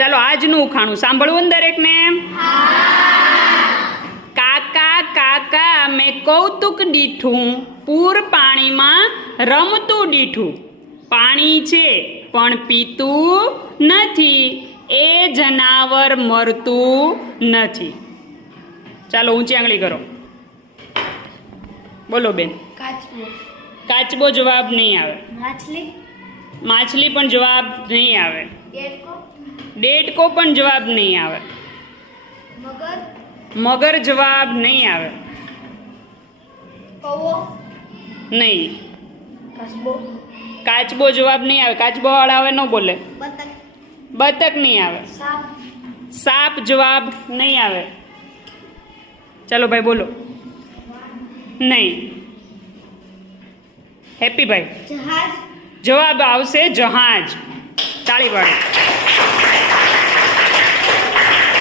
ચાલો આજનું ઉખાણું સાંભળવું ને દરેકને. કાકા કાકા મેં કૌતુક દીઠું, પૂર પાણીમાં રમતું દીઠું. પાણી છે પણ પીતું નથી, એ જનાવર મરતું નથી. ચાલો ઊંચી આંગળી કરો. બોલો બેન. કાચબો. કાચબો જવાબ નહીં આવે. માછલી. માછલી પણ જવાબ નહીં આવે. દેડકો. ડેડકો પણ જવાબ નહીં આવે. મગર. મગર જવાબ નહીં આવે. કૌવો. નહીં. કાચબો. કાચબો જવાબ નહીં આવે. કાચબો વાળા આવે ન બોલે. બતક. બતક નહીં આવે. સાપ. સાપ જવાબ નહીં આવે. ચાલો ભાઈ બોલો. નહીં. હેપી ભાઈ. જહાજ. જવાબ આવશે જહાજ. તાળી પાડો.